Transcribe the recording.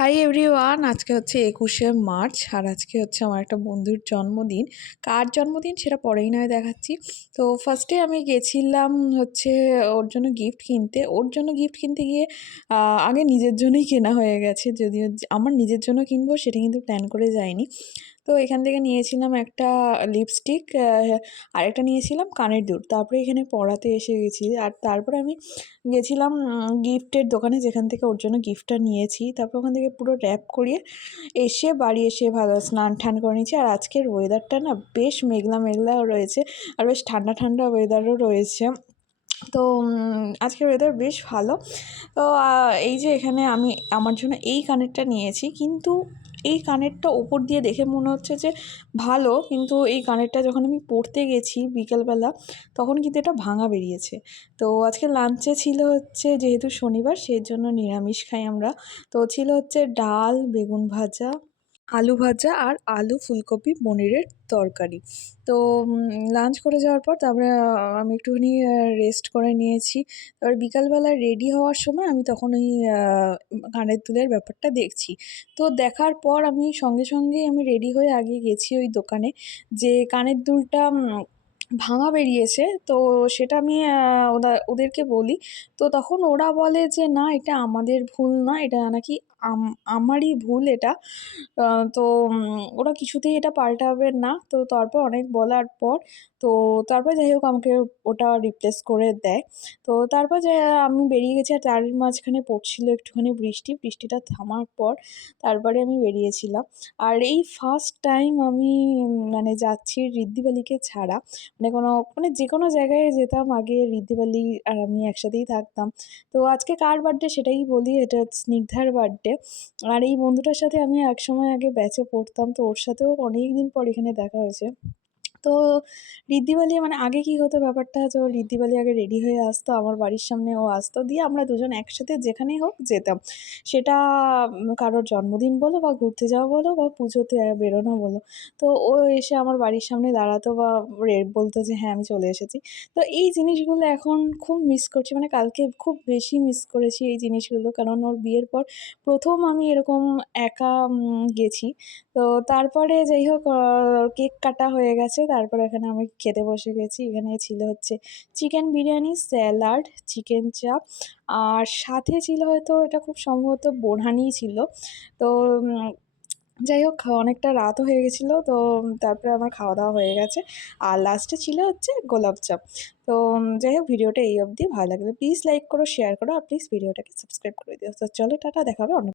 Hi everyone, আজকে হচ্ছে 21শে March আর আজকে হচ্ছে আমার একটা বন্ধুর জন্মদিন। কার জন্মদিন সেটা পরেই নয় দেখাচ্ছি। তো ফার্স্টে আমি গেছিলাম হচ্ছে ওর জন্য গিফট কিনতে। ওর জন্য গিফট কিনতে গিয়ে আগে নিজের জন্যই কেনা হয়ে গেছে, যদিও আমার নিজের জন্য কিনবো সেটা কিন্তু প্ল্যান করে যাইনি। তো এখান থেকে নিয়েছিলাম একটা লিপস্টিক, আরেকটা নিয়েছিলাম কানের দুল। তারপরে এখানে পড়াতে এসে গেছি আর তারপরে আমি গেছিলাম গিফটের দোকানে, যেখান থেকে ওর জন্য গিফটটা নিয়েছি। তারপর ওখান থেকে পুরো র্যাপ করিয়ে এসে বাড়ি এসে ভালো স্নান টান করে নিয়েছি। আর আজকের ওয়েদারটা না বেশ মেঘলা মেঘলাও রয়েছে আর বেশ ঠান্ডা ঠান্ডা ওয়েদারও রয়েছে। তো আজকের ওয়েদার বেশ ভালো। তো এই যে এখানে আমি আমার জন্য এই কানেরটা নিয়েছি, কিন্তু এই কানেরটা ওপর দিয়ে দেখে মনে হচ্ছে যে ভালো, কিন্তু এই কানেরটা যখন আমি পরতে গেছি বিকেলবেলা তখন কিন্তু এটা ভাঙা বেরিয়েছে। তো আজকে লাঞ্চে ছিল হচ্ছে, যেহেতু শনিবার সেই জন্য নিরামিষ খাই আমরা। তো ছিল হচ্ছে ডাল, বেগুন ভাজা, আলু ভাজা আর আলু ফুলকপি পনিরের তরকারি। তো লাঞ্চ করে যাওয়ার পর তারপরে আমি একটুখানি রেস্ট করে নিয়েছি। এবার বিকালবেলা রেডি হওয়ার সময় আমি তখন ওই কানের দুলের ব্যাপারটা দেখছি। তো দেখার পর আমি সঙ্গে সঙ্গেই আমি রেডি হয়ে আগে গেছি ওই দোকানে, যে কানের দুলটা ভাঙা বেরিয়েছে। তো সেটা আমি ওদেরকে বলি। তো তখন ওরা বলে যে না, এটা আমাদের ভুল না, এটা নাকি আমারই ভুল এটা। তো ওরা কিছুতেই এটা পাল্টাবে না। তো তারপর অনেক বলার পর তো তারপর যাই হোক আমাকে ওটা রিপ্লেস করে দেয়। তো তারপর যে আমি বেরিয়ে গেছি আর তার মাঝখানে পড়ছিল একটুখানি বৃষ্টি। বৃষ্টিটা থামার পর তারপরে আমি বেরিয়েছিলাম। আর এই ফার্স্ট টাইম আমি মানে যাচ্ছি ঋদ্ধি বালিকে ছাড়া। মানে যেকোনো জায়গায় যেতাম আগে, ঋদ্ধি বালি আর আমি একসাথেই থাকতাম। তো আজকে কার বার্থডে সেটাই বলি, এটা স্নিগ্ধার বার্থডে। আর এই বন্ধুটার সাথে আমি একসময় আগে ব্যাচে পড়তাম, তো ওর সাথেও অনেকদিন পর এখানে দেখা হয়েছে। তো ঋদ্ধিবালি মানে আগে কি হতো ব্যাপারটা, যে ও ঋদ্ধিবালি আগে রেডি হয়ে আসতো, আমার বাড়ির সামনে ও আসতো, দিয়ে আমরা দুজন একসাথে যেখানেই হোক যেতাম। সেটা কারোর জন্মদিন বলো বা ঘুরতে যাওয়া বলো বা পুজোতে বেরোনো বলো। তো ও এসে আমার বাড়ির সামনে দাঁড়াতো বা বলতো যে হ্যাঁ আমি চলে এসেছি। তো এই জিনিসগুলো এখন খুব মিস করছি, মানে কালকে খুব বেশি মিস করেছি এই জিনিসগুলো, কারণ ওর বিয়ের পর প্রথম আমি এরকম একা গেছি। তো তারপরে যাই হোক কেক কাটা হয়ে গেছে। তারপরে এখানে আমি খেতে বসে গেছি। এখানে ছিল হচ্ছে চিকেন বিরিয়ানি, স্যালাড, চিকেন চাপ আর সাথে ছিল হয়তো এটা খুব সম্ভবত বোরহানিই ছিল। তো যাই হোক অনেকটা রাতও হয়ে গেছিলো। তো তারপরে আমার খাওয়া-দাওয়া হয়ে গেছে। আর লাস্টে ছিল হচ্ছে গোলাপজাম। তো যাই হোক ভিডিওটা এই অবধি। ভালো লাগলে প্লিজ লাইক করো, শেয়ার করো আর প্লিজ ভিডিওটাকে সাবস্ক্রাইব করে দিও। তো চলো টাটা, দেখা হবে অন্য